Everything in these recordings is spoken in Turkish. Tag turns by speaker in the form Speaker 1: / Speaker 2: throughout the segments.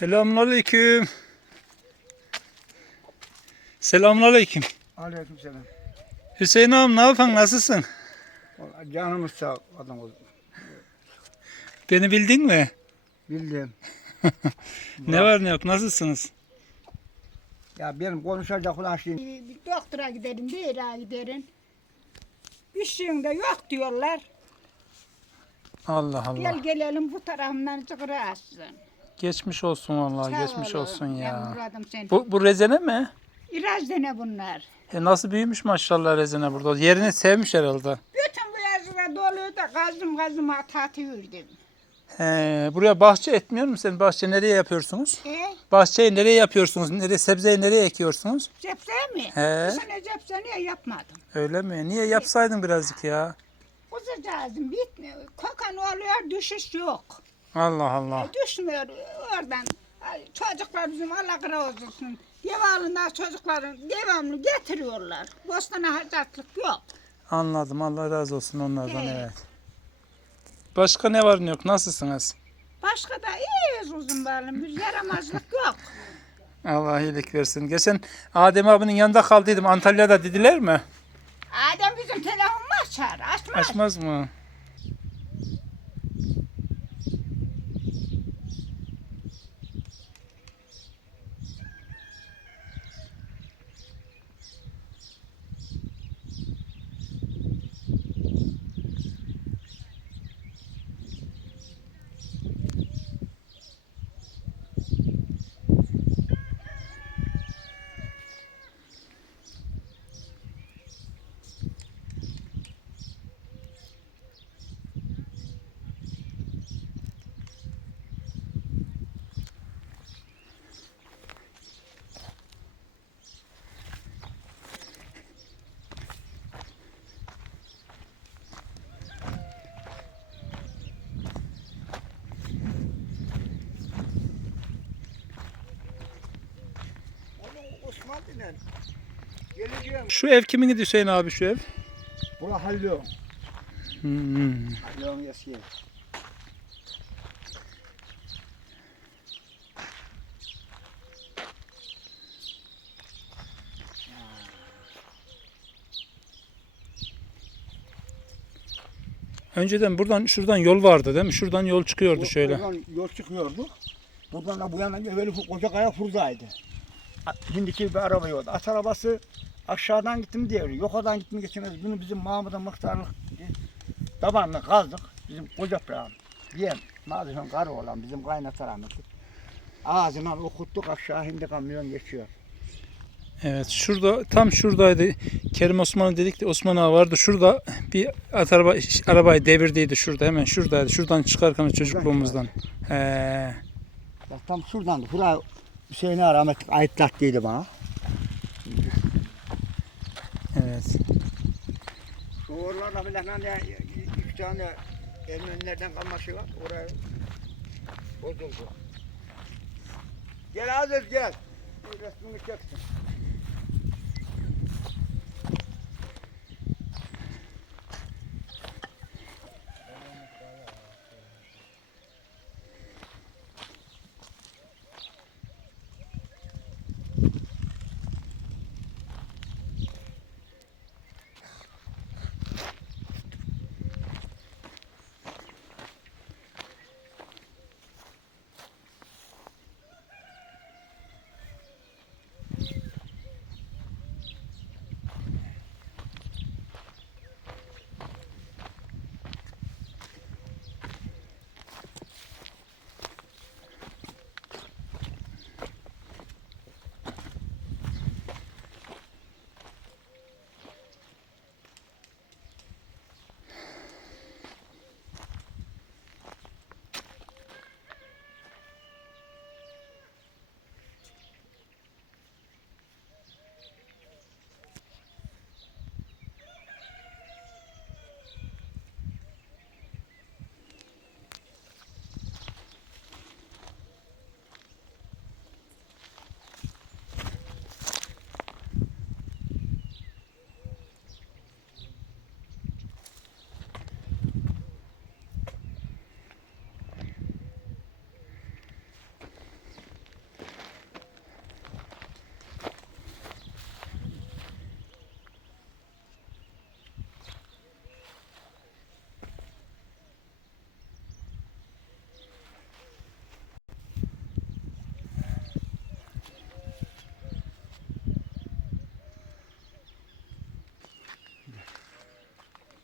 Speaker 1: Selamünaleyküm. Selamünaleyküm.
Speaker 2: Aleykümselam.
Speaker 1: Hüseyin ağam ne yapan nasılsın?
Speaker 2: Vallahi Canımız sağ ol, adam oldu.
Speaker 1: Beni bildin mi?
Speaker 2: Bildim.
Speaker 1: Ne var ne yok nasılsınız?
Speaker 2: Ya benim konuşacak olan şey
Speaker 3: Bir doktora giderim, bir yere giderim. Bir şeyin de yok diyorlar.
Speaker 1: Allah Allah.
Speaker 3: Gel gelelim bu tarafından çıkıra açsın.
Speaker 1: Geçmiş olsun vallahi
Speaker 3: Sağ
Speaker 1: geçmiş
Speaker 3: olun,
Speaker 1: olsun ya.
Speaker 3: Yavrum.
Speaker 1: Bu, bu rezene mi?
Speaker 3: İraz dene bunlar.
Speaker 1: E nasıl büyümüş maşallah rezene burada. Yerini sevmiş herhalde.
Speaker 3: Bütün bu yazıra doluyor da kazım kazım at atıyordum.
Speaker 1: He, buraya bahçe etmiyor mu sen? Bahçe nereye yapıyorsunuz?
Speaker 3: E,
Speaker 1: Bahçeyi nereye yapıyorsunuz? Nereye, sebzeyi nereye ekiyorsunuz?
Speaker 3: cepse mi?
Speaker 1: He.
Speaker 3: Bu sene cepse niye yapmadım?
Speaker 1: Öyle mi? Niye yapsaydın birazcık ya?
Speaker 3: Kuzucağızım bitmiyor. Kokan oluyor, düşüş yok.
Speaker 1: Allah Allah.
Speaker 3: E, düşmüyor oradan. Çocuklar bizim Allah razı olsun. Devamlı çocukların devamlı getiriyorlar. Bostana harcatlık yok.
Speaker 1: Anladım. Allah razı olsun onlardan
Speaker 3: Evet.
Speaker 1: evet. Başka ne var ne yok? Nasılsınız?
Speaker 3: Başka da iyiyiz uzun bağlım. Bir yaramazlık yok.
Speaker 1: Allah iyilik versin. Geçen Adem abinin yanında kaldıydım. Antalya'da dediler mi?
Speaker 3: Adem bizim telefonunu açar. Açmaz.
Speaker 1: Açmaz mı?
Speaker 2: Geleceğim.
Speaker 1: Şu ev kimin Hüseyin abi şu ev?
Speaker 2: Bura Hallo.
Speaker 1: Hmm.
Speaker 2: Hallo'nun eski.
Speaker 1: Önceden buradan şuradan yol vardı değil mi? Şuradan yol çıkıyordu şöyle.
Speaker 2: Buradan yol çıkıyordu. Buradan da bu yana bu koca kaya furdaydı. Şimdiki bir araba yoktu. At arabası aşağıdan gittim diyor. Yukarıdan gittim geçemez. Bunu bizim Mahmut'a muhtarlık tabanını kazdık. Bizim koca prağım. Diyem. Madem karı olan bizim kaynata rahmetli. Ağzından okuttuk aşağı hindi kamyon geçiyor.
Speaker 1: Evet şurada tam şuradaydı. Kerim Osman'ı dedik de Osman Ağa vardı. Şurada bir at araba arabayı devirdiydi şurada hemen şuradaydı. Şuradan çıkarken çocukluğumuzdan. He.
Speaker 2: Ya tam şuradan buraya Hüseyin Ağa rahmetli ayıtlattıydı bana.
Speaker 1: Evet.
Speaker 2: Şu oralarda bile hani üç tane Ermenilerden kalma şey var. Oraya bozuldu. Gel Aziz gel. Resmini çeksin.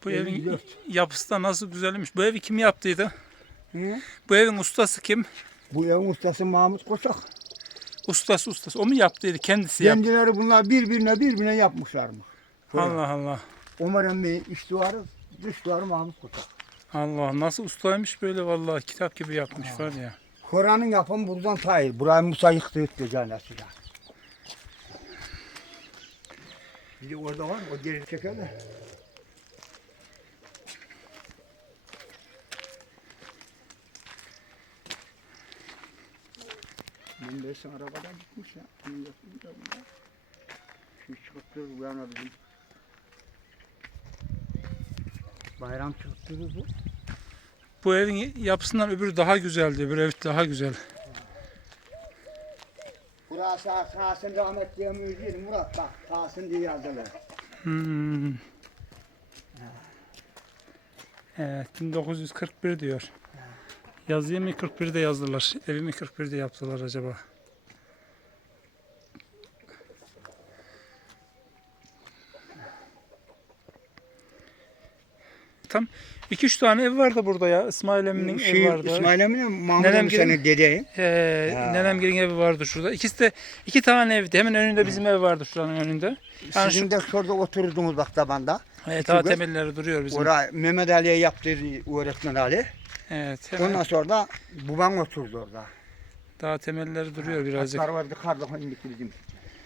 Speaker 1: Bu evin yapısı da nasıl güzelmiş. Bu evi kim yaptıydı?
Speaker 2: Hı?
Speaker 1: Bu evin ustası kim?
Speaker 2: Bu evin ustası Mahmut Koçak.
Speaker 1: Ustası ustası. O mu yaptıydı? Kendisi yaptı.
Speaker 2: Kendileri bunlar birbirine birbirine yapmışlar mı?
Speaker 1: Allah Allah.
Speaker 2: Ömer Emmi'nin iç duvarı, dış duvarı Mahmut Koçak.
Speaker 1: Allah nasıl ustaymış böyle vallahi kitap gibi yapmış var ya.
Speaker 2: Koran'ın yapımı buradan tayir. Burayı Musa yıktı yıktı cennetiyle. Bir de orada var, o geri çeker de. Ben de sen arabadan gitmiş ya. Bunu yapayım da bunda. Şu çıkıttı bu yana bizim. Bayram çıkıttı bu.
Speaker 1: Bu evin yapısından öbürü daha güzeldi. Öbür ev daha güzel.
Speaker 2: Burası Tahsin rahmetli müziği Murat bak Tahsin diye yazdılar.
Speaker 1: Hmm. Evet 1941 diyor. Yazıyı mı 41'de yazdılar? Evi mi 41'de yaptılar acaba? Tam 2-3 tane ev vardı burada ya. İsmail Emin'in
Speaker 2: Şey,
Speaker 1: evi vardı.
Speaker 2: İsmail Emin'in Mahmut
Speaker 1: Nenem gelin-
Speaker 2: senin dedeğin.
Speaker 1: Ee,
Speaker 2: Ya.
Speaker 1: Nenemgil'in evi vardı şurada. İkisi de iki tane evdi. Hemen önünde bizim ev vardı şuranın önünde. Yani
Speaker 2: Sizin de şurada oturdunuz bak tabanda.
Speaker 1: Evet, daha
Speaker 2: Şu
Speaker 1: temelleri duruyor bizim.
Speaker 2: Oraya Mehmet Ali'ye yaptırdı öğretmen Ali.
Speaker 1: Evet, hemen
Speaker 2: Ondan sonra da babam oturdu orada.
Speaker 1: daha temelleri duruyor birazcık.
Speaker 2: Atlar vardı kardık indik bizim.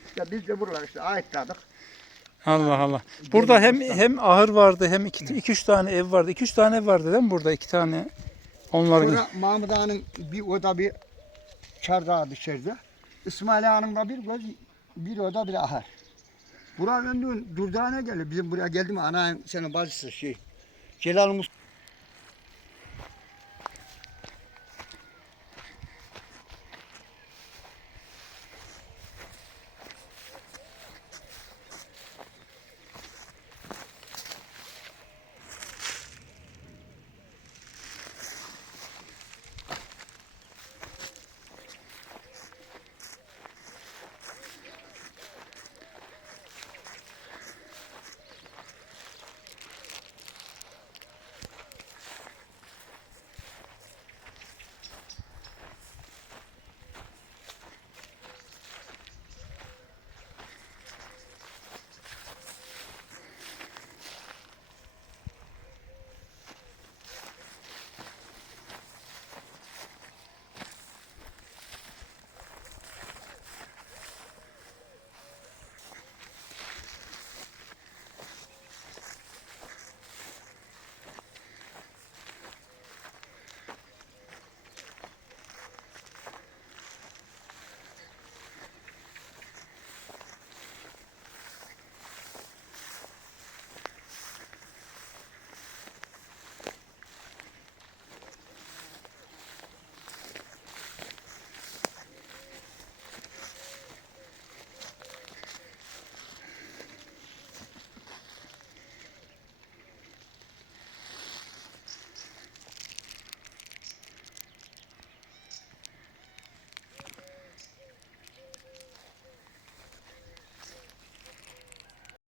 Speaker 2: İşte biz de buralar işte ayıtladık.
Speaker 1: Allah Allah. Burada hem hem ahır vardı hem iki, iki üç tane ev vardı. İki üç tane ev vardı değil mi burada? iki tane onların.
Speaker 2: Sonra Mahmut Ağa'nın bir oda bir çardağı dışarıda. İsmail Ağa'nın da bir göz, bir oda bir ahır. Buraya döndüğün durdağına geldi. Bizim buraya geldi mi ana senin bacısı şey. Celal Mus